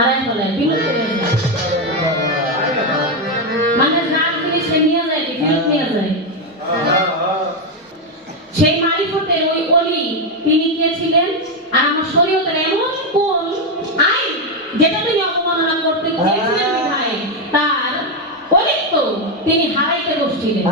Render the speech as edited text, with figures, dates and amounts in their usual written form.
হারায় বলে বিলুপ্ত হয়ে যায় মানে রাগ জিনিস নিয়ে যায় বিলুপ্ত নিয়ে যায় সেই মারিফতের ওই ওলি তিনি কে ছিলেন আর আমার শরীয়তের এমন কোন আইন যেটা তিনি অবমাননা করতে চেয়েছিলেন বিধায় তার অলিপ্ত তিনি হারাইতে বসছিলেন